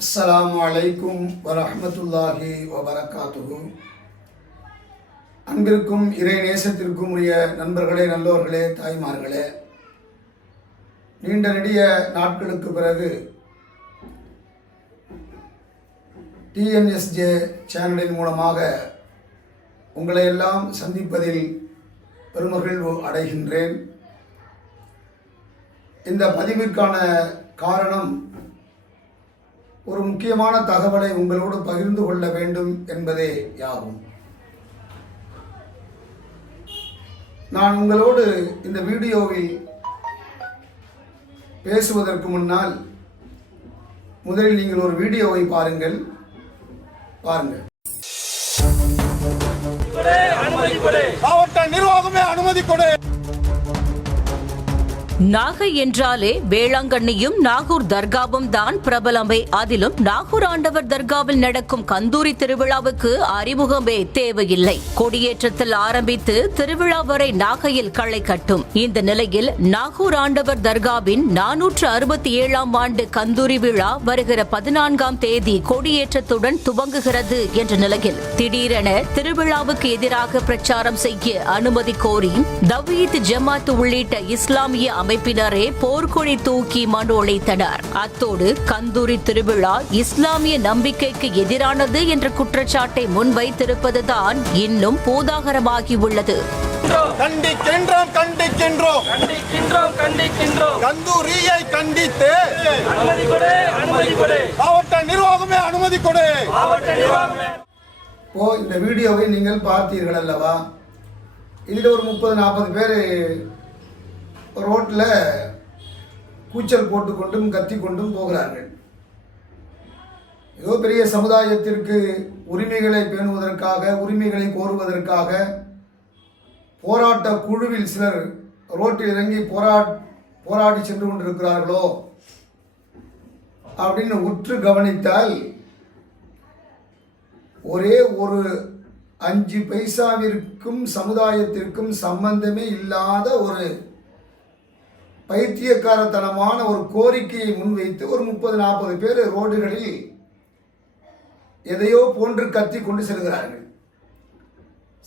அஸ்லாம் வலைக்கும் வரமத்துல்லாஹி வபரகாத்துஹு அன்பிற்கும் இறை நேசத்திற்கும் உரிய நண்பர்களே நல்லோர்களே தாய்மார்களே நீண்ட நெடிய நாட்களுக்கு பிறகு டிஎன்எஸ்ஜே சேனலின் மூலமாக உங்களை எல்லாம் சந்திப்பதில் பெருமகிழ்வு அடைகின்றேன். இந்த பதிவிற்கான காரணம் ஒரு முக்கியமான தகவலை உங்களோடு பகிர்ந்து கொள்ள வேண்டும் என்பதே யாகும் நான் உங்களோடு இந்த வீடியோவில் பேசுவதற்கு முன்னால் முதலில் நீங்கள் ஒரு வீடியோவை பாருங்கள். பாருங்கள். மாவட்ட நிர்வாகமே அனுமதி கொடு. நாகை என்றாலே வேளாங்கண்ணியும் நாகூர் தர்காவும் தான் பிரபலமே. அதிலும் நாகூர் ஆண்டவர் தர்காவில் நடக்கும் கந்தூரி திருவிழாவுக்கு அறிமுகமே தேவையில்லை. கொடியேற்றத்தில் ஆரம்பித்து திருவிழா வரை நாகையில் களை கட்டும். இந்த நிலையில் நாகூர் ஆண்டவர் தர்காவின் நானூற்று அறுபத்தி ஏழாம் ஆண்டு கந்தூரி விழா வருகிற பதினான்காம் தேதி கொடியேற்றத்துடன் துவங்குகிறது என்ற நிலையில் திடீரென திருவிழாவுக்கு எதிராக பிரச்சாரம் செய்ய அனுமதி கோரி தவீத் ஜமாத் உள்ளிட்ட இஸ்லாமிய அமைப்பினரே போர்க்கொடி தூக்கி மனு அளித்தனர் அத்தோடு கந்தூரி திருவிழா இஸ்லாமிய நம்பிக்கைக்கு எதிரானது என்ற குற்றச்சாட்டை முன்வைத்திருப்பதுதான் இன்னும் பூதாகரமாகியுள்ளது. கண்டிக்கின்றோம் கண்டிக்கின்றோம் கண்டிக்கின்றோம். கண்டிக்கின்றோம் கந்தூரியை கண்டித்து அனுமதி கொடு அனுமதி கொடு மாவட்ட நிர்வாகமே அனுமதி கொடு மாவட்ட நிர்வாகமே. இப்போ இந்த வீடியோவை நீங்கள் பார்த்தீர்கள் அல்லவா இதில் ஒரு முப்பது நாற்பது பேர் ரோட்டில் கூச்சல் போட்டுக்கொண்டும் கத்திக்கொண்டும் போகிறார்கள். ஏதோ பெரிய சமுதாயத்திற்கு உரிமைகளை பேணுவதற்காக உரிமைகளை கோருவதற்காக போராட்ட குழுவில் சிலர் ரோட்டில் இறங்கி போரா போராடி சென்று கொண்டிருக்கிறார்களோ அப்படின்னு உற்று கவனித்தால் ஒரே ஒரு அஞ்சு பைசாவிற்கும் சமுதாயத்திற்கும் சம்பந்தமே இல்லாத ஒரு பைத்தியக்காரத்தனமான ஒரு கோரிக்கையை முன்வைத்து ஒரு முப்பது நாற்பது பேர் ரோடுகளில் எதையோ போன்று கத்தி கொண்டு செல்கிறார்கள்.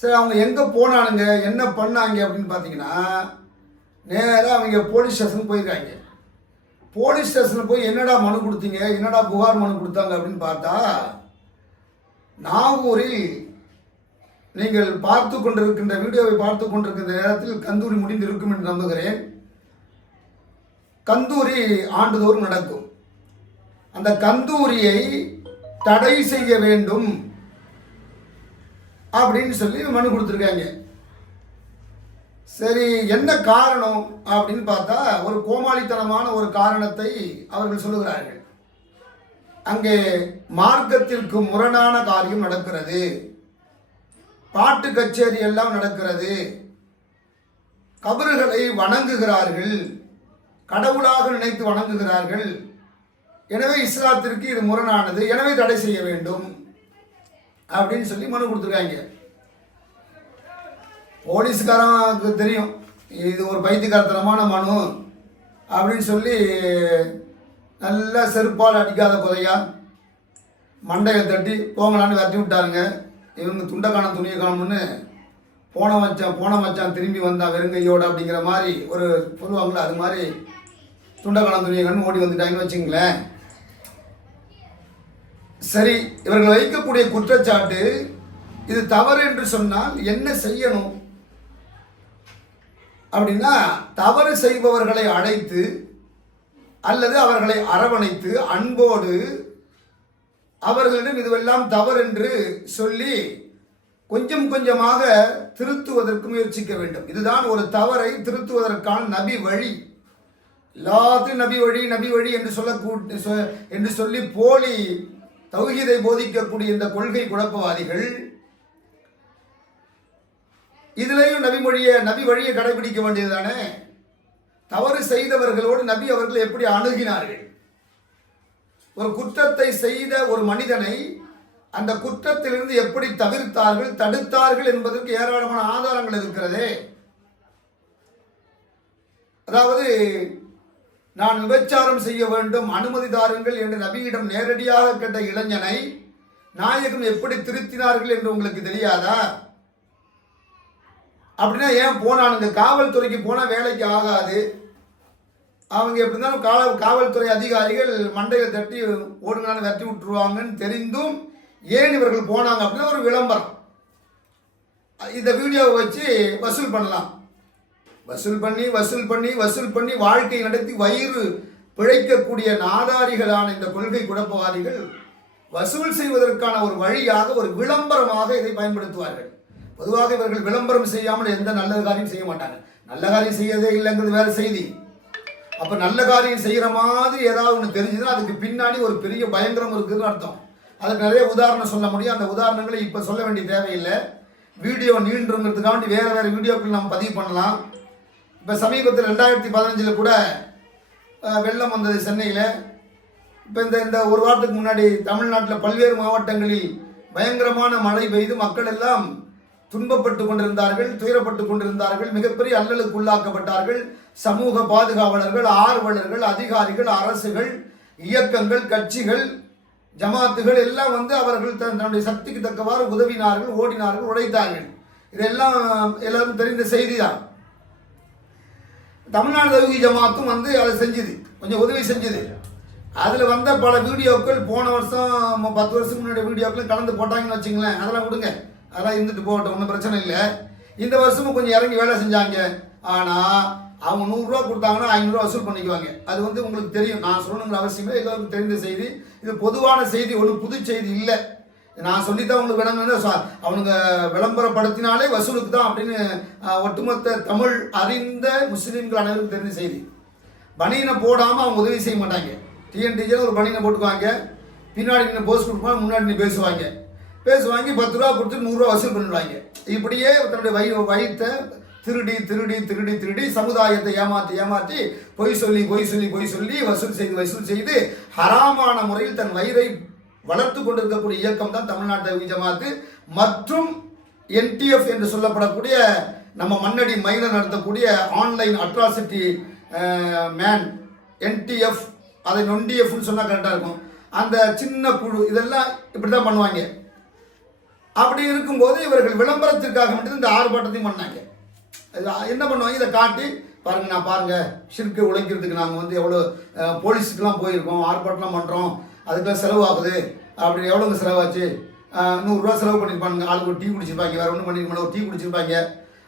சரி அவங்க எங்கே போனானுங்க? என்ன பண்ணாங்க அப்படின்னு பார்த்தீங்கன்னா நேராக அவங்க போலீஸ் ஸ்டேஷன் போயிருக்காங்க. போலீஸ் ஸ்டேஷனில் போய் என்னடா மனு கொடுத்தீங்க? என்னடா புகார் மனு கொடுத்தாங்க அப்படின்னு பார்த்தா நாகூரில் நீங்கள் பார்த்து கொண்டிருக்கின்ற வீடியோவை பார்த்து கொண்டிருக்கின்ற நேரத்தில் கந்தூரி முடிந்திருக்கும் என்று நம்புகிறேன். கந்தூரி ஆண்டுதோறும் நடக்கும். அந்த கந்தூரியை தடை செய்ய வேண்டும் அப்படின்னு சொல்லி மனு கொடுத்துருக்காங்க. சரி என்ன காரணம் அப்படின்னு பார்த்தா ஒரு கோமாளித்தனமான ஒரு காரணத்தை அவர்கள் சொல்லுகிறார்கள். அங்கே மார்க்கத்திற்கு முரணான காரியம் நடக்கிறது. பாட்டு கச்சேரி எல்லாம் நடக்கிறது. கபறுகளை வணங்குகிறார்கள். கடவுளாக நினைத்து வணங்குகிறார்கள். எனவே இஸ்லாத்திற்கு இது முரணானது. எனவே தடை செய்ய வேண்டும். அப்படின்னு சொல்லி மனு கொடுத்துருக்காங்க. போலீஸ்காரனுக்கு தெரியும். இது ஒரு பைத்தியகாரத்தனமான மனு. அப்படின்னு சொல்லி நல்லா செருப்பால் அடிக்காத புதையா மண்டையை தட்டி போங்களான்னு விரட்டி விட்டாருங்க. இவங்க துண்டக்கான துணியை காணும்னு போன மச்சான் போன மச்சான் திரும்பி வந்தான் வெறுங்கையோட அப்படிங்கிற மாதிரி ஒரு சொல்லுவாங்களே அது மாதிரி துண்டக்கான துணியகன் ஓடி வந்துட்டாங்கன்னு வச்சுங்களேன். சரி இவர்கள் வைக்கக்கூடிய குற்றச்சாட்டு இது தவறு என்று சொன்னால் என்ன செய்யணும்? அப்படின்னா தவறு செய்பவர்களை அழைத்து அல்லது அவர்களை அரவணைத்து அன்போடு அவர்களிடம் இதுவெல்லாம் தவறு என்று சொல்லி கொஞ்சம் கொஞ்சமாக திருத்துவதற்கு முயற்சிக்க வேண்டும். இதுதான் ஒரு தவறை திருத்துவதற்கான நபி வழி. எல்லாத்தையும் நபி வழி நபி வழி என்று சொல்ல சொ- என்று சொல்லி போலி தௌஹீதை போதிக்கக்கூடிய இந்த கொள்கை குழப்பவாதிகள் இதுலேயும் நபி மொழியை நபி வழியை கடைபிடிக்க வேண்டியதுதானே? தவறு செய்தவர்களோடு நபி அவர்கள் எப்படி அணுகினார்கள்? ஒரு குற்றத்தை செய்த ஒரு மனிதனை அந்த குற்றத்திலிருந்து எப்படி தவிர்த்தார்கள் தடுத்தார்கள் என்பதற்கு ஏராளமான ஆதாரங்கள் இருக்கிறதே. அதாவது நான் விபச்சாரம் செய்ய வேண்டும் அனுமதி தாருங்கள் என்று நபியிடம் நேரடியாக கேட்ட இளைஞனை நாயகம் எப்படி திருத்தினார்கள் என்று உங்களுக்கு தெரியாதா? அப்படின்னா ஏன் போனான்? இந்த காவல்துறைக்கு போனால் வேலைக்கு ஆகாது. அவங்க எப்படி இருந்தாலும் கால காவல்துறை அதிகாரிகள் மண்டையில் தட்டி ஓடுங்களான்னு வெட்டி விட்டுருவாங்கன்னு தெரிந்தும் ஏன் இவர்கள் போனாங்க அப்படின்னா ஒரு விளம்பரம். இந்த வீடியோவை வச்சு வசூல் பண்ணலாம். வசூல் பண்ணி வசூல் பண்ணி வசூல் பண்ணி வாழ்க்கை நடத்தி வயிறு பிழைக்கக்கூடிய நாதாரிகளான இந்த கொள்கை குழப்பவாதிகள் வசூல் செய்வதற்கான ஒரு வழியாக ஒரு விளம்பரமாக இதை பயன்படுத்துவார்கள். பொதுவாக இவர்கள் விளம்பரம் செய்யாமல் எந்த நல்ல காரியம் செய்ய மாட்டாங்க. நல்ல காரியம் செய்யறதே இல்லைங்கிறது வேற செய்தி. அப்ப நல்ல காரியம் செய்யற மாதிரி ஏதாவது ஒன்று தெரிஞ்சுதுன்னா அதுக்கு பின்னாடி ஒரு பெரிய பயங்கரம் இருக்குதுன்னு அர்த்தம். அதுக்கு நிறைய உதாரணம் சொல்ல முடியும். அந்த உதாரணங்களை இப்போ சொல்ல வேண்டிய தேவையில்லை. வீடியோ நீண்டுங்கிறதுக்காண்டி வேற வேற வீடியோக்கள் நம்ம பதிவு பண்ணலாம். இப்போ சமீபத்தில் ரெண்டாயிரத்தி பதினஞ்சில் கூட வெள்ளம் வந்தது சென்னையில். இப்போ இந்த இந்த ஒரு வாரத்துக்கு முன்னாடி தமிழ்நாட்டில் பல்வேறு மாவட்டங்களில் பயங்கரமான மழை பெய்து மக்கள் எல்லாம் துன்பப்பட்டு கொண்டிருந்தார்கள் துயரப்பட்டு கொண்டிருந்தார்கள் மிகப்பெரிய அல்லலுக்கு உள்ளாக்கப்பட்டார்கள். சமூக பாதுகாவலர்கள் ஆர்வலர்கள் அதிகாரிகள் அரசுகள் இயக்கங்கள் கட்சிகள் ஜமாத்துகள் எல்லாம் வந்து அவர்கள் தன்னுடைய சக்திக்கு தக்கவாறு உதவினார்கள் ஓடினார்கள் உழைத்தார்கள். இதெல்லாம் எல்லாரும் தெரிந்த செய்தி தான் தமிழ்நாடு தகுதி ஜமாத்தும் வந்து அதை செஞ்சுது. கொஞ்சம் உதவி செஞ்சுது. அதில் வந்த பல வீடியோக்கள் போன வருஷம் பத்து வருஷத்துக்கு முன்னாடி வீடியோக்கள் கலந்து போட்டாங்கன்னு வச்சுங்களேன் அதெல்லாம் விடுங்க. அதெல்லாம் இருந்துட்டு போகட்டும் ஒன்றும் பிரச்சனை இல்லை. இந்த வருஷமும் கொஞ்சம் இறங்கி வேலை செஞ்சாங்க. ஆனால் அவங்க நூறுரூவா கொடுத்தாங்கன்னா ஐநூறுரூவா வசூல் பண்ணிக்குவாங்க. அது வந்து உங்களுக்கு தெரியும். நான் சொல்லணுங்கிற அவசியமே எல்லோருக்கும் தெரிந்த செய்தி. இது பொதுவான செய்தி ஒன்றும் புது செய்தி இல்லை. நான் சொல்லித்தான் உங்களுக்கு விளங்கணும் சா- அவனுங்க விளம்பரப்படுத்தினாலே வசூலுக்கு தான் அப்படின்னு ஒட்டுமொத்த தமிழ் அறிந்த முஸ்லீம்கள் அனைவருக்கும் தெரிஞ்ச செய்தி. பனியனை போடாமல் அவங்க உதவி செய்ய மாட்டாங்க. டிஎன்டிஜியில் ஒரு பனியனை போட்டுக்குவாங்க. பின்னாடி நின்று போஸ்ட் கொடுப்பாங்க முன்னாடி நின்று பேசுவாங்க. பேசுவாங்க பத்து ரூபா கொடுத்து நூறுரூவா வசூல் பண்ணிடுவாங்க. இப்படியே தன்னுடைய வய வயிற்றை திருடி திருடி திருடி திருடி சமுதாயத்தை ஏமாற்றி ஏமாற்றி பொய் சொல்லி பொய் சொல்லி பொய் சொல்லி வசூல் செய்து வசூல் செய்து ஹராமான முறையில் தன் வயிறை வளர்த்து கொண்டிருக்கக்கூடிய இயக்கம் தான் தமிழ்நாட்டு தௌஹீத் ஜமாத்து. மற்றும் என்டிஎஃப் என்று சொல்லப்படக்கூடிய நம்ம மண்ணடி மைனர் நடத்தக்கூடிய ஆன்லைன் அட்ராசிட்டி மேன் என்டிஎஃப் அதை நொண்டிஎஃப்னு சொன்னால் கரெக்டாக இருக்கும். அந்த சின்ன குழு இதெல்லாம் இப்படி தான் பண்ணுவாங்க. அப்படி இருக்கும்போது இவர்கள் விளம்பரத்திற்காக மட்டும் இந்த ஆர்ப்பாட்டத்தையும் பண்ணாங்க. இது என்ன பண்ணுவாங்க? இதை காட்டி பாருங்க நான் பாருங்க ஷிர்க்கு உழைக்கிறதுக்கு நாங்கள் வந்து எவ்வளோ அஹ், போலீஸுக்கெல்லாம் போயிருக்கோம் ஆர்ப்பாட்டம்லாம் பண்ணுறோம் அதுக்கெல்லாம் செலவாகுது. அப்படி எவ்வளோங்க செலவாச்சு? நூறுரூவா செலவு பண்ணியிருப்பாங்க ஆளுக்கு ஒரு டீ குடிச்சிருப்பாங்க. வேறு ஒன்றும் பண்ணிருக்க ஒரு டீ குடிச்சிருப்பாங்க.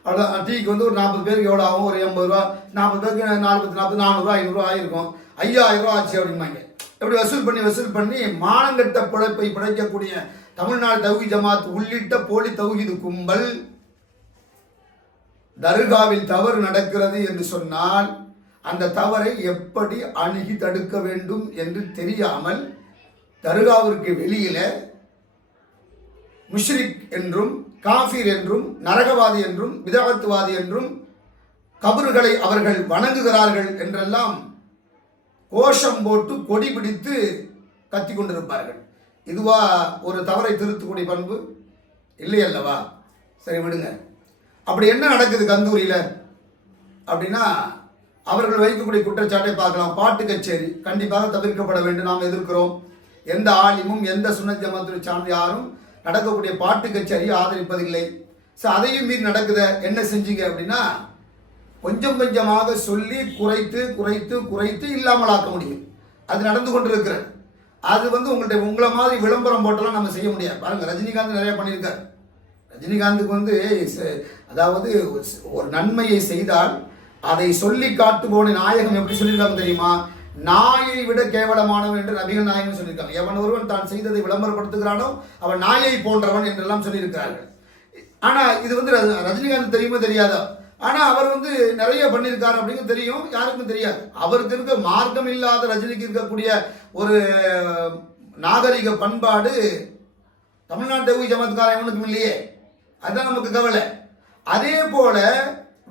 அவ்வளோ டீக்கு வந்து ஒரு நாற்பது பேருக்கு எவ்வளோ ஆகும்? ஒரு எண்பது ரூபா. நாற்பது பேருக்கு நாற்பத்தி நாற்பது நானூறுரூவா ஐநூறுரூவா ஆகிருக்கும் ஐயாயிரம் ரூபா ஆச்சு அப்படிம்பாங்க. இப்படி வசூல் பண்ணி வசூல் பண்ணி மானங்கட்ட பிழைப்பை பிழைக்கக்கூடிய தமிழ்நாடு தௌஹி ஜமாத் உள்ளிட்ட போலி தௌஹீது கும்பல் தர்காவில் தவறு நடக்கிறது என்று சொன்னால் அந்த தவறை எப்படி அணுகி தடுக்க வேண்டும் என்று தெரியாமல் தர்காவிற்கு வெளியில முஷ்ரிக் என்றும் காஃபீர் என்றும் நரகவாதி என்றும் விதவத்துவாதி என்றும் கபறுகளை அவர்கள் வணங்குகிறார்கள் என்றெல்லாம் கோஷம் போட்டு கொடி பிடித்து கத்தி கொண்டிருப்பார்கள். இதுவா ஒரு தவறை திருத்தக்கூடிய பண்பு? இல்லை அல்லவா? சரி விடுங்க. அப்படி என்ன நடக்குது கந்தூரியில்? அப்படின்னா அவர்கள் வைக்கக்கூடிய குற்றச்சாட்டை பார்க்கலாம். பாட்டு கச்சேரி கண்டிப்பாக தவிர்க்கப்பட வேண்டும். நாம் எதிர்க்கிறோம். எந்த ஆலிமும் எந்த சுன்னத் மந்திர சான்று யாரும் நடக்கக்கூடிய பாட்டு கச்சேரியும் ஆதரிப்பதில்லை. ஸோ அதையும் மீறி நடக்குத என்ன செஞ்சீங்க அப்படின்னா கொஞ்சம் கொஞ்சமாக சொல்லி குறைத்து குறைத்து குறைத்து இல்லாமல் ஆக்க முடியும். அது நடந்து கொண்டிருக்கிறது அது வந்து உங்கள்கிட்ட உங்களை மாதிரி விளம்பரம் போட்டெல்லாம் நம்ம செய்ய முடியாது. பாருங்கள் ரஜினிகாந்த் நிறைய பண்ணியிருக்காரு. ரஜினிகாந்துக்கு வந்து அதாவது ஒரு நன்மையை செய்தால் அதை சொல்லி காட்டுபோன நாயகம் எப்படி சொல்லியிருக்காங்க தெரியுமா? நாயை விட கேவலமானவன் என்று நபிகள் நாயகம் சொல்லியிருக்காங்க. எவன் ஒருவன் தான் செய்ததை விளம்பரப்படுத்துகிறானோ அவன் நாயை போன்றவன் என்றெல்லாம் சொல்லியிருக்கிறார்கள். ஆனா இது வந்து ரஜினிகாந்த் தெரியுமோ தெரியாதா? ஆனா அவர் வந்து நிறைய பண்ணியிருக்காரு அப்படின்னு தெரியும் யாருக்கும் தெரியாது. அவருக்கு இருக்க மார்க்கம் இல்லாத ரஜினிக்கு இருக்கக்கூடிய ஒரு நாகரிக பண்பாடு தமிழ்நாட்டு ஜமத்காரன் ஜமாத்காரன் எவனுக்கும் இல்லையே. அதுதான் நமக்கு கவலை. அதே போல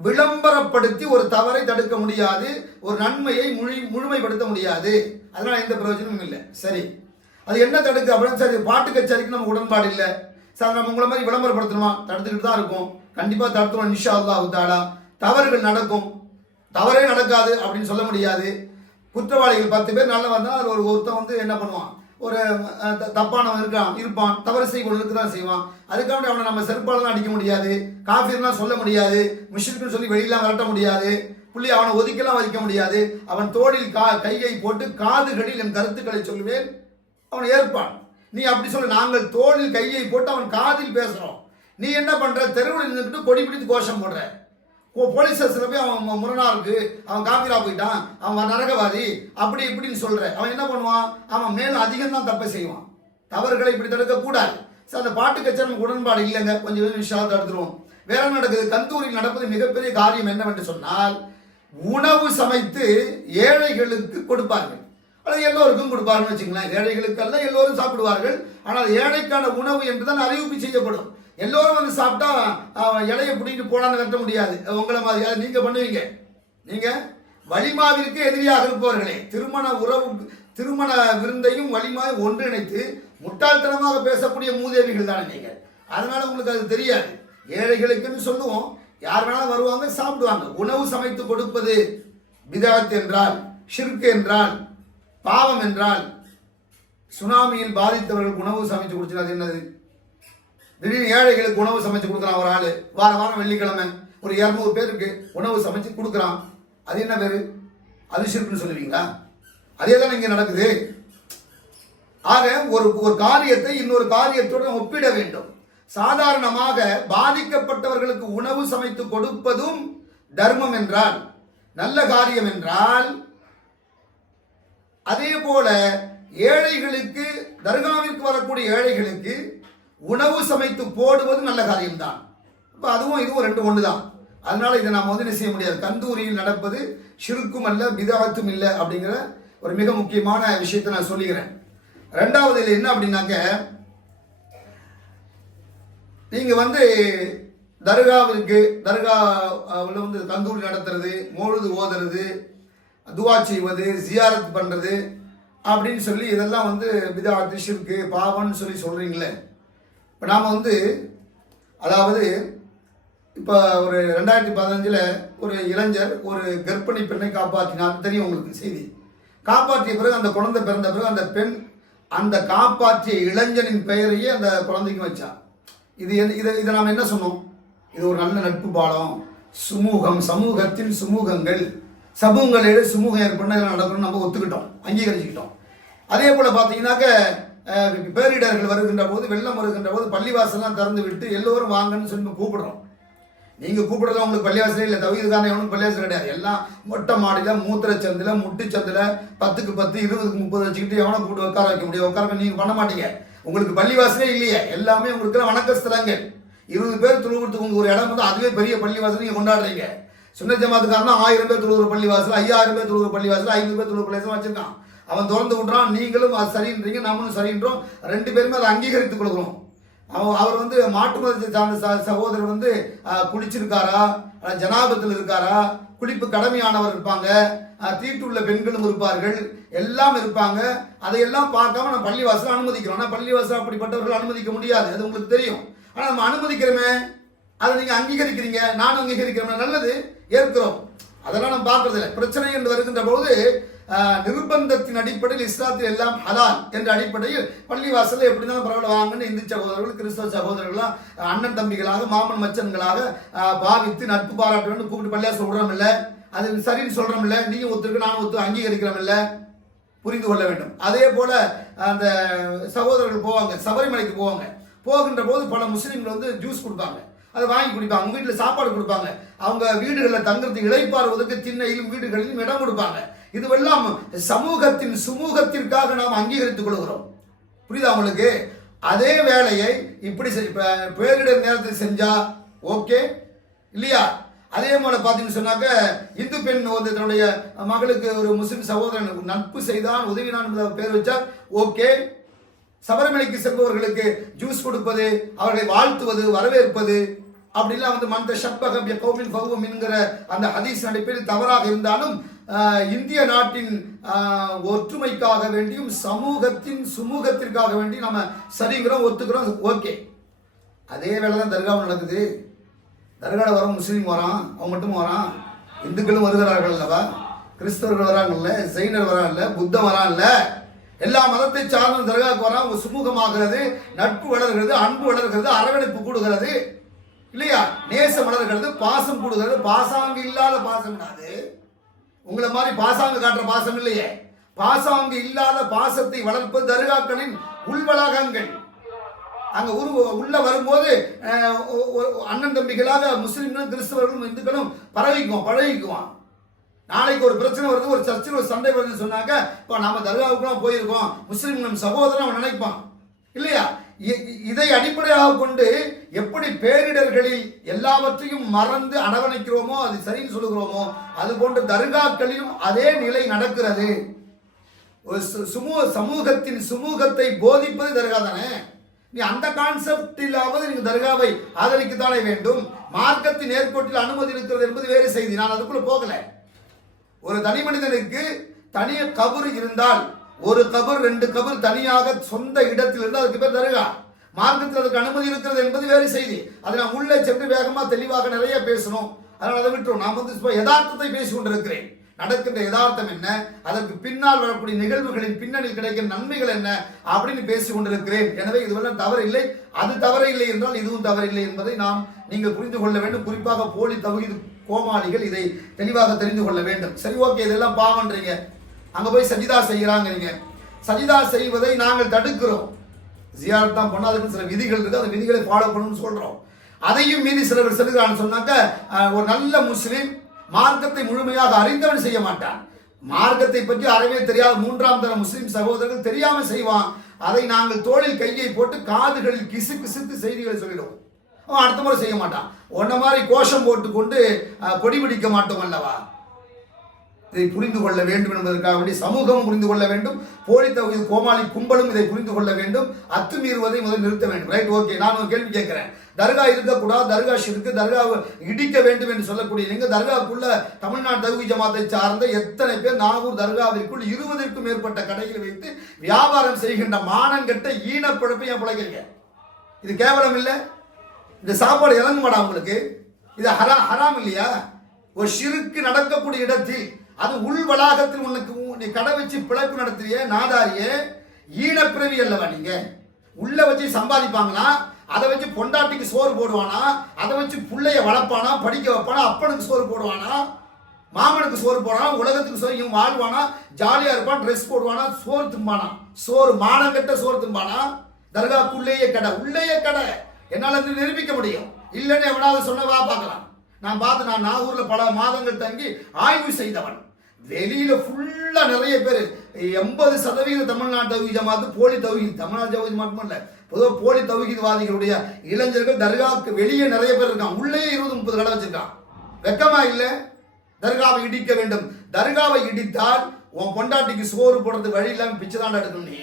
விளம்பரப்படுத்தி ஒரு தவறை தடுக்க முடியாது ஒரு நன்மையை முழு முழுமைப்படுத்த முடியாது. அதனால் எந்த பிரயோஜனமும் இல்லை. சரி. அது என்ன தடுக்க அப்படின்னு சரி பாட்டு கச்சேரிக்கு நமக்கு உடன்பாடு இல்லை. சார் நம்ம உங்களை மாதிரி விளம்பரப்படுத்தணுமா? தடுத்துக்கிட்டு தான் இருக்கும். கண்டிப்பாக தடுத்துவோம் நிஷா அல்லாஹு தாலா தவறுகள் நடக்கும். தவறே நடக்காது அப்படின்னு சொல்ல முடியாது. குற்றவாளிகள் பத்து பேர் நல்ல வந்தால் அதில் ஒரு ஒருத்தன் வந்து என்ன பண்ணுவான்? ஒரு த- தப்பானவன் இருக்கான் இருப்பான் தவறு செய்ய இருக்க தான் செய்வான். அதுக்காக அவனை நம்ம செருப்பாலாம் அடிக்க முடியாது. காஃபிர்லாம் சொல்ல முடியாது. முஷ்ரிக்குன்னு சொல்லி வெளியெல்லாம் விரட்ட முடியாது. புள்ளி அவனை ஒதுக்கெல்லாம் வைக்க முடியாது. அவன் தோளில் கா கையை போட்டு காதுகளில் என் கருத்துக்களை சொல்லுவேன். அவன் ஏற்பான். நீ அப்படி சொல்லு நாங்கள் தோளில் கையை போட்டு அவன் காதில் பேசுகிறோம் நீ என்ன பண்ணுற தெருவில் நின்றுட்டு கொடி பிடித்து கோஷம் போடுற. போலீஸ் ஸ்டேஷன்ல போய் அவன் முரணா இருக்கு. அவன் காப்பிரா போயிட்டான். அவன் நரகவாதி. அப்படி இப்படின்னு சொல்ற. அவன் என்ன பண்ணுவான்? அவன் மேலும் அதிகம் தான் தப்பை செய்வான். தவறுகளை இப்படி தடுக்க கூடாது சார் அந்த பாட்டு கச்சேரி நமக்கு உடன்பாடு இல்லைங்க. கொஞ்சம் விஷயம் தடுத்துருவோம் வேற நடக்குது? கந்தூரில் நடப்பது மிகப்பெரிய காரியம் என்னவென்று சொன்னால் உணவு சமைத்து ஏழைகளுக்கு கொடுப்பார்கள். அல்லது எல்லோருக்கும் கொடுப்பார்கள் வச்சுங்களேன். ஏழைகளுக்கு அல்ல எல்லோரும் சாப்பிடுவார்கள். ஆனால் ஏழைக்கான உணவு என்றுதான் அறிவிப்பு செய்யப்படும். எல்லோரும் வந்து சாப்பிட்டா அவன் இலையை பிடிக்கிட்டு போடான்னு கட்ட முடியாது. உங்களை மாதிரி. அதை நீங்கள் பண்ணுவீங்க. நீங்கள் வலிமாவிற்கு எதிரியாக இருப்பவர்களே திருமண உறவு திருமண விருந்தையும் வலிமாவை ஒன்றிணைத்து முட்டாள்தனமாக பேசக்கூடிய மூதேவிகள் தானே நீங்கள். அதனால் உங்களுக்கு அது தெரியாது. ஏழைகளுக்குன்னு சொல்லுவோம். யார் வேணாலும் வருவாங்க சாப்பிடுவாங்க. உணவு சமைத்து கொடுப்பது பிதாத் என்றால் ஷிர்க் என்றால் பாவம் என்றால் சுனாமியில் பாதித்தவர்களுக்கு உணவு சமைத்து கொடுத்தது அது என்னது? திடீர்னு ஏழைகளுக்கு உணவு சமைச்சு கொடுக்குறான் ஒரு ஆள். வார வாரம் வெள்ளிக்கிழமை ஒரு இரநூறு பேருக்கு உணவு சமைச்சு கொடுக்குறான். அது என்ன பேரு? அது சொல்லுவீங்களா? அதே தான் இங்கே நடக்குது. ஆக ஒரு ஒரு காரியத்தை இன்னொரு காரியத்துடன் ஒப்பிட வேண்டும். சாதாரணமாக பாதிக்கப்பட்டவர்களுக்கு உணவு சமைத்து கொடுப்பதும் தர்மம் என்றால் நல்ல காரியம் என்றால் அதே போல ஏழைகளுக்கு தர்காவிற்கு வரக்கூடிய ஏழைகளுக்கு உணவு சமைத்து போடுவது நல்ல காரியம்தான். இப்போ அதுவும் இதுவும் ரெண்டு ஒன்று தான் அதனால் இதை நாம் வந்து என்ன செய்ய முடியாது? கந்தூரியில் நடப்பது சிறுக்கும் அல்ல பிதாத்தும் இல்லை அப்படிங்கிற ஒரு மிக முக்கியமான விஷயத்தை நான் சொல்லிக்கிறேன். ரெண்டாவது இதில் என்ன அப்படின்னாக்க நீங்கள் வந்து தர்காவிற்கு தர்காவில் வந்து கந்தூரி நடத்துறது மொழுது ஓதுறது துவா செய்வது ஜியாரத் பண்ணுறது அப்படின்னு சொல்லி இதெல்லாம் வந்து பிதாத்து ஷிர்கு பாவம்னு சொல்லி சொல்கிறீங்களே இப்போ நாம் வந்து அதாவது இப்போ ஒரு ரெண்டாயிரத்தி பதினஞ்சில் ஒரு இளைஞர் ஒரு கர்ப்பிணி பெண்ணை காப்பாற்றினார். தெரியும் உங்களுக்கு செய்தி. காப்பாற்றிய பிறகு அந்த குழந்தை பிறந்த பிறகு அந்த பெண் அந்த காப்பாற்றிய இளைஞனின் பெயரையே அந்த குழந்தைக்கு வச்சார் இது என் இதை இதை நாம் என்ன சொன்னோம்? இது ஒரு நல்ல நட்பு பாடம். சுமூகம் சமூகத்தின் சுமூகங்கள். சமூகங்களிடையே சுமூகம் ஏற்பட நடக்கணும்னு நம்ம ஒத்துக்கிட்டோம் அங்கீகரிச்சுக்கிட்டோம். அதே போல் பார்த்தீங்கன்னாக்க பேரிடர்கள் வருகின்ற போது வெள்ளம் வருகின்ற போது பள்ளிவாசலாம் திறந்து விட்டு எல்லோரும் வாங்கன்னு சொல்லி கூப்பிடுறோம். நீங்கள் கூப்பிடுறது உங்களுக்கு பள்ளிவாசலே இல்லை தவிர்க்கான எவனும் பள்ளிவாசல் கிடையாது. எல்லாம் மொட்டை மாடியில் மூத்திரச்சந்தில் முட்டுச்சந்தில் பத்துக்கு பத்து இருபதுக்கு முப்பது வச்சுக்கிட்டு எவனை கூப்பிட்டு உட்கார வைக்க முடியும்? உட்கார நீங்கள் பண்ண மாட்டீங்க. உங்களுக்கு பள்ளிவாசலே இல்லையே. எல்லாமே உங்களுக்கு வணக்க ஸ்தலங்கள். இருபது பேர் தொழுகிறதுக்கு உங்களுக்கு ஒரு இடம் வந்து அதுவே பெரிய பள்ளிவாசல் நீங்கள் கொண்டாடுறீங்க. சுன்ன ஜமாத்துக்காரனா ஆயிரம் பேர் தொழுகிற பள்ளிவாசல் ஐயாயிரம் பேர் தொழுகிற பள்ளிவாசல் ஐநூறு பேர் தொழுகிற பள்ளிவாசல் வச்சிருக்கான். அவன் திறந்து விட்றான் நீங்களும் அது சரின்றீங்க நம்மளும் சரின்றோம். ரெண்டு பேருமே அதை அங்கீகரித்துக் கொள்கிறோம். அவ- அவர் வந்து மாட்டு மதத்தை சார்ந்த சகோதரர் வந்து குளிச்சிருக்காரா? ஜனாபத்தில் இருக்காரா? குளிப்பு கடமையானவர் இருப்பாங்க. தீட்டுள்ள பெண்களும் இருப்பார்கள். எல்லாம் இருப்பாங்க. அதையெல்லாம் பார்க்காம நம்ம பள்ளிவாசல் அனுமதிக்கிறோம். ஆனால் பள்ளிவாசல் அப்படிப்பட்டவர்கள் அனுமதிக்க முடியாது. அது உங்களுக்கு தெரியும். ஆனால் நம்ம அனுமதிக்கிறோமே. அதை நீங்கள் அங்கீகரிக்கிறீங்க. நானும் அங்கீகரிக்கிறோம். நல்லது. ஏற்கிறோம். அதெல்லாம் நம்ம பார்க்கறதில்ல. பிரச்சனை என்று வருகின்ற பொழுது நிர்பந்தத்தின் அடிப்படையில் இஸ்லாத்தில் எல்லாம் ஹலால் என்ற அடிப்படையில் பள்ளிவாசலில் எப்படி இருந்தாலும் பரவாயில்ல வாங்கன்னு இந்து சகோதரர்கள் கிறிஸ்தவ சகோதரர்கள்லாம் அண்ணன் தம்பிகளாக மாமன் மச்சன்களாக பாவித்து நட்பு பாராட்டணும்னு கூப்பிட்டு பள்ளியாக விடுறோம் இல்லை அது சரின்னு சொல்கிறோம் இல்லை நீயும் ஒத்துருக்கு நானும் ஒத்து அங்கீகரிக்கிறோம் இல்லை புரிந்து கொள்ள வேண்டும். அதே போல் அந்த சகோதரர்கள் போவாங்க சபரிமலைக்கு போவாங்க. போகின்ற போது பல முஸ்லீம்கள் வந்து ஜூஸ் கொடுப்பாங்க. அதை வாங்கி குடிப்பாங்க. அவங்க வீட்டில் சாப்பாடு கொடுப்பாங்க. அவங்க வீடுகளில் தங்குறதுக்கு இளைப்பாறுவதற்கு திண்ணையிலும் வீடுகளிலும் இடம் கொடுப்பாங்க. இதுவெல்லாம் சமூகத்தின் சுமூகத்திற்காக நாம் அங்கீகரித்துக் கொள்கிறோம். புரியுதா உங்களுக்கு? அதே வேலையை இப்படி செய்- பேரிடர் நேரத்தில் செஞ்சா ஓகே இல்லையா? அதே போல பார்த்தீங்கன்னு சொன்னாக்க இந்து பெண் வந்து தன்னுடைய மகளுக்கு ஒரு முஸ்லிம் சகோதரன் நட்பு செய்தான் உதவினான் என்பதை பேர் வச்சா ஓகே. சபரிமலைக்கு செல்பவர்களுக்கு ஜூஸ் கொடுப்பது அவர்களை வாழ்த்துவது வரவேற்பது அப்படிலாம் வந்து மந்த ஷப்பக கௌமின் பகுவம் என்கிற அந்த ஹதீஸ் நடிப்பில் தவறாக இருந்தாலும் இந்திய நாட்டின் ஒற்றுமைக்காக வேண்டியும் சமூகத்தின் சுமூகத்திற்காக வேண்டி நம்ம சரிங்கிறோம் ஒத்துக்கிறோம் ஓகே. அதே வேலை தான் தர்காவில் நடக்குது. தர்காவில் வர முஸ்லீம் வரான் அவன் மட்டும் வரான். இந்துக்களும் வருகிறார்கள் அல்லவா? கிறிஸ்தவர்கள் வராங்கல்ல ஜெயினர் வராங்கல்ல புத்தம் வரான்ல எல்லா மதத்தை சார்ந்த தர்காவுக்கு வரா உங்க சுமூகமாகிறது நட்பு வளர்கிறது அன்பு வளர்கிறது அரவணைப்பு கூடுகிறது. இல்லையா? நேசம் வளர்கிறது பாசம் கூடுகிறது பாசாங்க இல்லாத பாசம் அது உங்களை மாதிரி பாசாங்க காட்டுற பாசம் இல்லையே. பாசாங்க இல்லாத பாசத்தை வளர்ப்பது தருகாக்களின் உள்வளாகங்கள். அங்க உரு உள்ள வரும்போது அண்ணன் தம்பிகளாக முஸ்லிம்களும் கிறிஸ்தவர்களும் இந்துக்களும் பரவிக்குவோம் பழகிக்குவோம். நாளைக்கு ஒரு பிரச்சனை வருது ஒரு சர்ச்சில் ஒரு சண்டை வருதுன்னு சொன்னாக்க இப்போ நாம தர்காவுக்குலாம் போயிருக்கோம் முஸ்லீம் நம் சகோதரன் அவன் நினைப்பான் இல்லையா? இதை அடிப்படையாக கொண்டு எப்படி பேரிடர்களில் எல்லாவற்றையும் மறந்து அரவணைக்கிறோமோ அது சரின்னு சொல்லுகிறோமோ அது போன்று தர்காக்களிலும் அதே நிலை நடக்கிறது. ஒரு சு- சுமூக சமூகத்தின் சுமூகத்தை போதிப்பது தர்கா தானே? நீ அந்த கான்செப்டிலாவது நீங்கள் தர்காவை ஆதரிக்கத்தானே வேண்டும். மார்க்கத்தின் ஏற்பட்டில் அனுமதி இருக்கிறது என்பது வேறு செய்தி. நான் அதுக்குள்ள போகல. ஒரு தனி மனிதனுக்கு தனிய கபர் இருந்தால் ஒரு கபர் ரெண்டு கபர் தனியாக சொந்த இடத்தில் அதுக்கு பேர் தருகா. மார்க்கத்தில் அதுக்கு அனுமதி இருக்கிறது என்பது வேறு செய்தி. அதை நான் உள்ளே சென்று வேகமாக தெளிவாக நிறைய பேசணும். அதனால் அதை விட்டுரும். நான் வந்து இப்போ யதார்த்தத்தை பேசி கொண்டிருக்கிறேன் நடக்கின்ற யதார்த்தம் என்ன? அதற்கு பின்னால் வரக்கூடிய நிகழ்வுகளின் பின்னணியில் கிடைக்கிற நன்மைகள் என்ன? அப்படின்னு பேசி கொண்டிருக்கிறேன் எனவே இதுவெல்லாம் தவறு இல்லை அது தவறு இல்லை என்றால் இதுவும் தவறு இல்லை என்பதை நாம் நீங்கள் புரிந்து கொள்ள வேண்டும். குறிப்பாக போலி தகுதி கோமாளிகள் இதை தெளிவாக தெரிந்து கொள்ள வேண்டும். சரி ஓகே. இதெல்லாம் பாவன்றீங்க அங்கே போய் சஜிதா செய்கிறாங்க நீங்க. சஜிதா செய்வதை நாங்கள் தடுக்கிறோம். ஜியாரத் தான் பண்ணா அதுக்கு சில விதிகள் இருக்குது. அந்த விதிகளை ஃபாலோ பண்ணணும்னு சொல்கிறோம் அதையும் மீறி சிலர் செல்கிறான்னு சொன்னாக்க ஒரு நல்ல முஸ்லீம் மார்க்கத்தை முழுமையாக அறிந்தவன் செய்ய மாட்டான். மார்க்கத்தை பற்றி அறவே தெரியாத மூன்றாம் தர முஸ்லீம் சகோதரர்கள் தெரியாமல் செய்வான். அதை நாங்கள் தோளில் கையை போட்டு காதுகளில் கிசு கிசுத்து செய்திகளை சொல்லிடுவோம். அவன் அடுத்த முறை செய்ய மாட்டான். உன்ன மாதிரி கோஷம் போட்டுக்கொண்டு அஹ், கொடி பிடிக்க மாட்டோம் அல்லவா? இதை புரிந்து கொள்ள வேண்டும் என்பதற்காக வேண்டி சமூகமும் புரிந்து கொள்ள வேண்டும். போலி தகுதி கோமாளி கும்பலும் இதை புரிந்து கொள்ள வேண்டும். அத்துமீறுவதை முதல் நிறுத்த வேண்டும். ரைட் ஓகே நான் ஒரு கேள்வி கேட்கிறேன். தர்கா இருக்கக்கூடாது தர்கா ஷிருக்கு தர்கா இடிக்க வேண்டும் என்று சொல்லக்கூடிய நீங்கள் தர்காக்குள்ள தமிழ்நாடு தகுதி ஜமாத்தை சார்ந்த எத்தனை பேர் நாகூர் தர்காவிற்குள் இருபதற்கும் மேற்பட்ட கடையில் வைத்து வியாபாரம் செய்கின்ற மானங்கெட்ட ஈனப்பழப்பை என் பிழைக்கிறீங்க? இது கேவலம் இல்லை. இந்த சாப்பாடு இறங்குமாடா உங்களுக்கு? இது ஹரா ஹராம் இல்லையா? ஒரு ஷிருக்கு நடக்கக்கூடிய இடத்தில் அது உள் வளாகத்தில் உனக்கு நீ கடை வச்சு பிழைப்பு நடத்துறிய நாதாரியே ஈனப்பிறவி அல்லவா நீங்க? உள்ள வச்சு சம்பாதிப்பாங்களா? அதை வச்சு பொண்டாட்டிக்கு சோறு போடுவானா? அதை வச்சு பிள்ளைய வளர்ப்பானா? படிக்க வைப்பானா? அப்பனுக்கு சோறு போடுவானா? மாமனுக்கு சோறு போடுவானா? உலகத்துக்கு சோறு இவன் வாழ்வானா? ஜாலியாக இருப்பான் ட்ரெஸ் போடுவானா? சோறு திம்பானா? சோறு மானங்கட்ட சோறு திம்பானா? தர்காக்குள்ளேயே கடை உள்ளேயே கடை. என்னால் இருந்து நிரூபிக்க முடியும். இல்லைன்னு எவனாவது சொன்னவா பார்க்கலாம். நான் பார்த்து நான் நாகூரில் பல மாதங்கள் தங்கி ஆய்வு செய்தவன். வெளியில ஃபுல்லா நிறைய பேர். எண்பது சதவீதம் தமிழ்நாடு தௌஹீத் ஜமாத்து போலி தௌஹீத் தமிழ்நாடு தௌஹீத் மட்டும் இல்லை. பொதுவாக போலி தௌஹீத்வாதிகளுடைய இளைஞர்கள் தர்காவுக்கு வெளியே நிறைய பேர் இருக்கான் உள்ளே இருபது முப்பது கடை வச்சிருக்கான். வெக்கமா இல்லை? தர்காவை இடிக்க வேண்டும். தர்காவை இடித்தால் உன் பொண்டாட்டிக்கு சோறு போடுறது வழி இல்லாமல் பிச்சை தான் எடுக்கணும் நீ.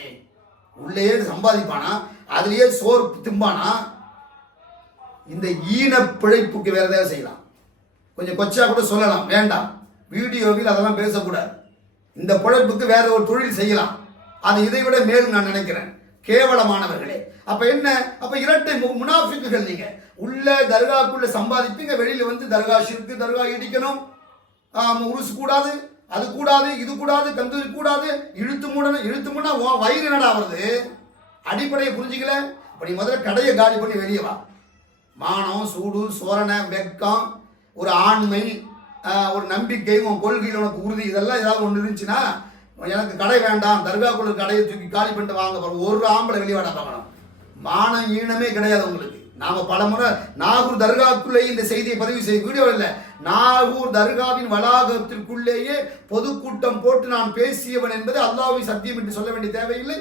உள்ளேயே சம்பாதிப்பானா? அதுலேயே சோறு திம்பானா? இந்த ஈன பிழைப்புக்கு வேற ஏதாவது செய்யலாம். கொஞ்சம் கொச்சா கூட சொல்லலாம். வேண்டாம். வீடியோவில் அதெல்லாம் பேசக்கூடாது. இந்த பிழைப்புக்கு வேற ஒரு தொழில் செய்யலாம். அது இதை விட மேலும் நான் நினைக்கிறேன். கேவலமானவர்களே. அப்ப என்ன? அப்ப இரட்டை முனாஃபிக்குகள் நீங்க. உள்ள தர்காக்குள்ள சம்பாதிப்பீங்க. வெளியில வந்து தர்கா ஷிர்க்கு தர்கா இடிக்கணும். உருசு கூடாது அது கூடாது இது கூடாது கந்தூரி கூடாது. இழுத்து மூடணும் இழுத்து மூடனா உன் வயிறு என்னடா வருது அடிப்படையை புரிஞ்சுக்கல? அப்ப நீ முதல்ல கடையை காலி பண்ணி வெளியே வா. மானம் சூடு சோரணை வெக்கம் ஒரு ஆண்மை ஒரு நம்பிக்கை உன் கொள்கையில் உனக்கு உறுதி இதெல்லாம் ஏதாவது ஒன்று இருந்துச்சுன்னா எனக்கு கடை வேண்டாம் தர்காக்குள்ள கடையை தூக்கி காலி பண்ணிட்டு வாங்க ஒரு ஆம்பளை வெளியே வாடா பார்க்கணும் மானம் ஈனமே கிடையாது உங்களுக்கு. நாம பலமுறை நாகூர் தர்காக்குள்ளேயே இந்த செய்தியை பதிவு செய்ய வீடியோ இல்லை. நாகூர் தர்காவின் வளாகத்திற்குள்ளேயே பொதுக்கூட்டம் போட்டு நான் பேசியவன் என்பது அல்லாவை சத்தியம் என்று சொல்ல வேண்டிய தேவையில்லை.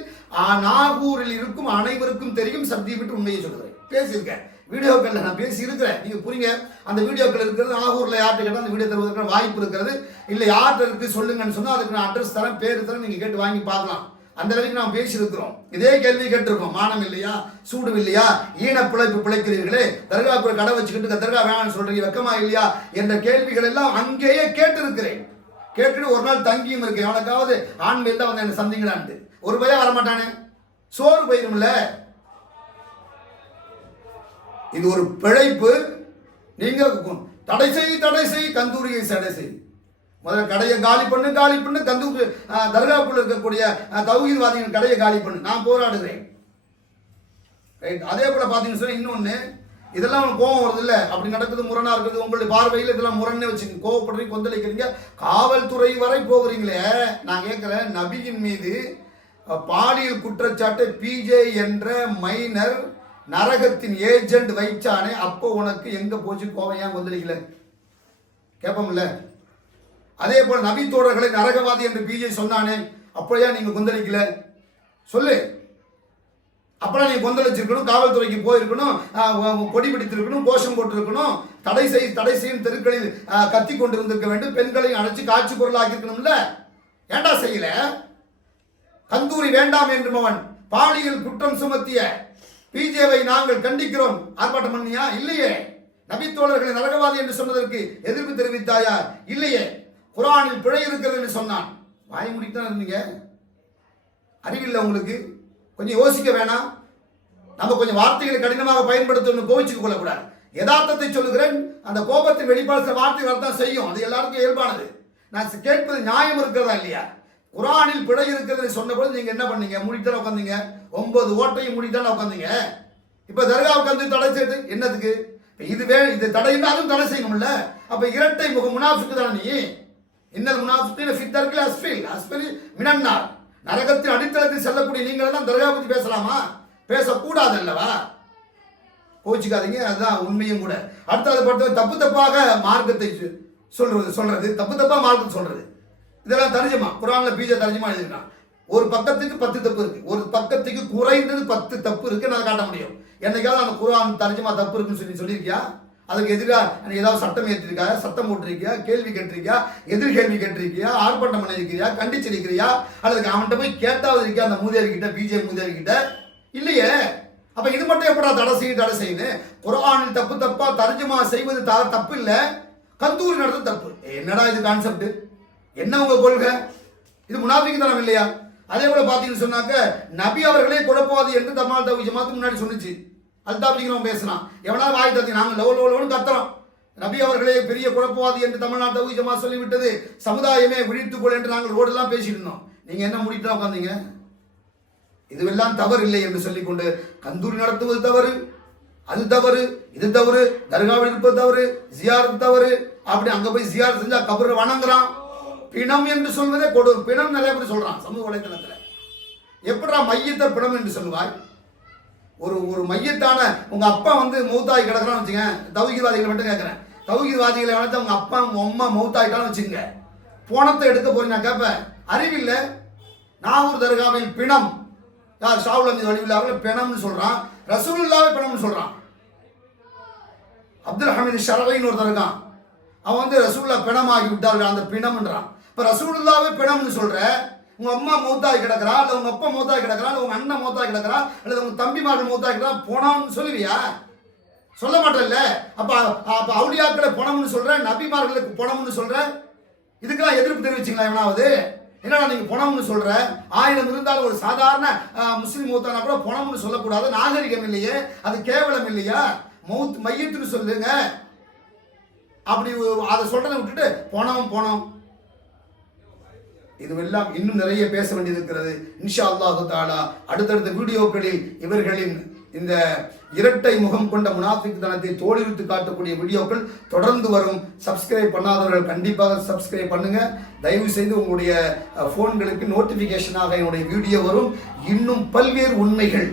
நாகூரில் இருக்கும் அனைவருக்கும் தெரியும் சத்தியம் என்று உண்மையை சொல்கிறேன் பேசியிருக்கேன். வீடியோக்களில் நான் பேசி இருக்கிறேன் நீங்கள் புரியுங்க அந்த வீடியோக்கள் இருக்கிறது நாகூரில் யார்கிட்ட கேட்டால் அந்த வீடியோ தருவதற்கான வாய்ப்பு இருக்கிறது. இல்லை யார்கிட்ட இருக்குது சொல்லுங்கன்னு சொன்னால் அதுக்கு நான் அட்ரஸ் தரேன் பேர் தரேன் நீங்கள் கேட்டு வாங்கி பார்க்கலாம். அந்த அளவுக்கு நாம் பேசியிருக்கிறோம். இதே கேள்வி கேட்டிருக்கோம். மானம் இல்லையா? சூடு இல்லையா? ஈன பிழைப்பு பிழைக்கிறீர்களே. தர்கா போய் கடை வச்சுக்கிட்டு தர்கா வேணாம்னு சொல்றீங்க. வெக்கமா இல்லையா? என்ற கேள்விகள் எல்லாம் அங்கேயே கேட்டிருக்கிறேன். கேட்டுட்டு ஒரு நாள் தங்கியும் இருக்கேன். அவனுக்காவது ஆண்மையில் தான் வந்து என்ன சந்திங்களான்ட்டு ஒரு பையன் வரமாட்டானே. சோறு போயிரும்ல இது ஒரு பிழைப்பு. நீங்க தடை செய் தடை செய் கந்தூரியை தடை செய். முதல்ல கடையை காலி பண்ணு காலி பண்ணு. கந்து தர்காவுக்குள்ள இருக்கக்கூடிய தௌகீர்வாதிகள் கடையை காலி பண்ணு. நான் போராடுகிறேன். ரைட். அதே போல பார்த்தீங்கன்னு சொன்னால் இன்னொன்று இதெல்லாம் உங்களுக்கு கோவம் வருது இல்லை அப்படி நடக்குது முரணா இருக்குது. உங்களுடைய பார்வையில் இதெல்லாம் முரண்னு வச்சுங்க கோவப்படுறீங்க கொந்தளிக்கிறீங்க. காவல்துறை வரை போகிறீங்களே. நான் கேட்குறேன் நபியின் மீது பாலியல் குற்றச்சாட்டு பிஜே என்ற மைனர் நரகத்தின் ஏஜென்ட் வைச்சானே அப்போ உனக்கு எங்க போச்சு? கோவம் ஏன் கொந்தளிக்கல கேட்போம்ல அதே போல நபி தோழர்களை நரகவாதி என்று பிஜே சொன்னானே அப்படியா நீங்க கொந்தளிக்கல? சொல்லு. அப்பெல்லாம் நீ கொந்தளிச்சிருக்கணும் காவல்துறைக்கு போயிருக்கணும் கொடி பிடித்திருக்கணும் கோஷம் போட்டிருக்கணும் தடை செய் தடை செய்யும் தெருக்களில் ஆஹ், கத்தி கொண்டிருந்திருக்க வேண்டும் பெண்களை அழைச்சி காட்சி பொருளாக்கியிருக்கணும்ல ஏண்டா செய்யல? கந்தூரி வேண்டாம் என்றுமவன் பாலியல் குற்றம் சுமத்திய பிஜேவை நாங்கள் கண்டிக்கிறோம். ஆர்ப்பாட்டம் பண்ணியா? இல்லையே. நபித்தோழர்களை நரகவாதி என்று சொன்னதற்கு எதிர்ப்பு தெரிவித்தாயா? இல்லையே. குரானில் பிழை இருக்கிறது என்று சொன்னான். வாய் முடித்தான் இருந்தீங்க? அறிவில்லை உங்களுக்கு? கொஞ்சம் யோசிக்க வேணாம். நம்ம கொஞ்சம் வார்த்தைகளை கடினமாக பயன்படுத்தணும் கோவிச்சுக்க கொள்ளக்கூடாது. யதார்த்தத்தை சொல்லுகிறேன். அந்த கோபத்தின் வெளிப்பாடு சில வார்த்தை வரத்தான் செய்யும். அது எல்லாருக்கும் இயல்பானது. நான் கேட்பது நியாயம் இருக்கிறதா இல்லையா? குரானில் பிழை இருக்கிறது சொன்னபோது நீங்க என்ன பண்ணீங்க? முடித்தான உட்காந்தீங்க ஒன்பது ஓட்டையும் முடித்தான உட்காந்தீங்க இப்ப தர்கா உட்காந்து தடை செய்து என்னதுக்கு? இதுவே இது தடையுமே அதுவும் தடை செய்யணும்ல அப்ப இரட்டை முக முனாஃபிக்கு தானே நீ? இன்னல் முனாஃபிக்கின ஃபித் அஸ்பில் அஸ்பில் மினன்னார். நரகத்தின் அடித்தளத்தில் செல்லக்கூடிய நீங்கள் தான் தர்கா பத்தி பேசலாமா? பேசக்கூடாது அல்லவா கோச்சிக்காதீங்க அதுதான் உண்மையும் கூட. அடுத்தது பொறுத்த தப்பு தப்பாக மார்க்கத்தை சொல்றது சொல்றது. தப்பு தப்பா மார்க்கத்தை சொல்றது. இதெல்லாம் தர்ஜமா குரான்ல பீஜ தர்ஜமா எழுதிருக்கான் ஒரு பக்கத்துக்கு பத்து தப்பு இருக்கு. ஒரு பக்கத்துக்கு குறைந்தது பத்து தப்பு இருக்கு நான் காட்ட முடியும். என்னைக்காவது அந்த குரான் தர்ஜமா தப்பு இருக்குன்னு சொல்லி சொல்லியிருக்கியா? அதுக்கு எதிராக ஏதாவது சட்டம் ஏற்றிருக்கா சட்டம் போட்டிருக்கியா? கேள்வி கேட்டிருக்கியா? எதிர் கேள்வி கேட்டிருக்கியா? ஆர்ப்பாட்டம் பண்ணியிருக்கிறியா கண்டிச்சிருக்கிறியா அல்லது அவன்கிட்ட போய் கேட்டாவது இருக்கியா அந்த மூதேவி கிட்ட பிஜே மூதேவி கிட்ட இல்லையே. அப்ப இது மட்டும் எப்படா தடை செய்ய தடை செய்யுது குரானில் தப்பு தப்பா தர்ஜமா செய்வது த- தப்பு இல்லை கந்தூரி நடத்த தப்பு. என்னடா இது கான்செப்ட் என்ன உங்க கொள்கை? இது முனாஃபிக்கு தனம் இல்லையா? அதே போல பாத்தீங்கன்னு சொன்னாக்க நபி அவர்களே குழப்பவாதி என்று தமால் தவி ஜமாத்துக்கு முன்னாடி சொன்னுச்சு. அல்தாபிங்கிறவன் பேசினான் எவனா வாய் தத்தி நாங்க லவ் லவ்னு கத்துறோம் நபி அவர்களே பெரிய குழப்பவாதி என்று தமிழ்நாட்டு தவி ஜமா சொல்லிவிட்டது. சமுதாயமே விழித்துக்கொள் என்று நாங்கள் ரோடெல்லாம் பேசிட்டு இருந்தோம் நீங்க என்ன முடிட்டு உட்காந்தீங்க இதுவெல்லாம் தவறு இல்லை என்று சொல்லிக்கொண்டு கந்தூரி நடத்துவது தவறு அது தவறு இது தவறு தர்காவில் இருப்பது தவறு ஜியாரத் தவறு. அப்படி அங்க போய் ஜியாரத் செஞ்சா கபரை வணங்குறான். பிணம் என்று சொல்வதே கொடு பிணம் நிறைய பேர் சொல்றான் சமூக வலைதளத்தில் எப்படா மையத்தை பிணம் என்று சொல்லுவாய்? ஒரு ஒரு மையத்தான உங்க அப்பா வந்து மௌத்தாய் கிடக்குறான்னு வச்சுங்க தௌஹீத்வாதிகளை மட்டும் கேட்குறேன் தௌஹீத்வாதிகளை வளர்த்து உங்க அப்பா உங்க அம்மா மௌத்தாயிட்டான்னு வச்சுங்க. போனத்தை எடுக்க போய் நான் கேட்பேன் அறிவில்லை நாகூர் தர்காவில் பிணம். யார் ஷாவுல் அமீது வலிவில்லாவில் பிணம்னு சொல்கிறான் ரசூலுல்லாவே பிணம்னு சொல்கிறான் அப்துல் ஹமீது ஷரவைன்னு ஒருத்தர் இருக்கான் அவன் வந்து ரசூல்லா பிணமாகி விட்டார்கள் அந்த பிணம்ன்றான். இப்போ ரசூலுல்லாவே பிணம்னு சொல்கிற உங்கள் அம்மா மூத்தாய் கிடக்கிறா இல்லை உங்கள் அப்பா மூத்தாய் கிடக்கிறா இல்லை உங்கள் அண்ணன் மூத்தாய் கிடக்கிறா அல்லது உங்கள் தம்பி மார்கள் மூத்தாய் கிடக்குறா போனான்னு சொல்லுவியா? சொல்ல மாட்டேல்ல. அப்போ அப்போ அவுளியாக்களை பணம்னு சொல்கிறேன் நபிமார்களுக்கு போனோம்னு சொல்கிறேன் இதுக்கெல்லாம் எதிர்ப்பு தெரிவிச்சிங்களா எவனாவது? என்னடா நீங்கள் பணம்னு சொல்கிற ஆயிரம் இருந்தாலும் ஒரு சாதாரண முஸ்லீம் மூத்தானா கூட பணம்னு சொல்லக்கூடாது. நாகரிகம் இல்லையே அது கேவலம் இல்லையா? மௌத் மையத்துன்னு சொல்லுங்க. அப்படி அதை சொல்கிறத விட்டுட்டு பணம் பணம் இதுவெல்லாம் இன்னும் நிறைய பேச வேண்டியிருக்கிறது. இன்ஷா அல்லாஹு தாலா அடுத்தடுத்த வீடியோக்களில் இவர்களின் இந்த இரட்டை முகம் கொண்ட முனாஃபிக் தனத்தை தோலுரித்து காட்டக்கூடிய வீடியோக்கள் தொடர்ந்து வரும். சப்ஸ்கிரைப் பண்ணாதவர்கள் கண்டிப்பாக சப்ஸ்கிரைப் பண்ணுங்க. தயவு செய்து உங்களுடைய ஃபோன்களுக்கு நோட்டிஃபிகேஷனாக என்னுடைய வீடியோ வரும். இன்னும் பல்வேறு உண்மைகள்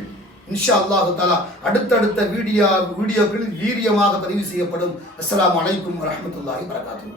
இன்ஷா அல்லாஹு தாலா அடுத்தடுத்த வீடியோ வீடியோக்களில் வீரியமாக பதிவு செய்யப்படும். அஸ்லாம் அலைக்கும் வரஹ்மத்துல்லாஹி வரகாத்துஹு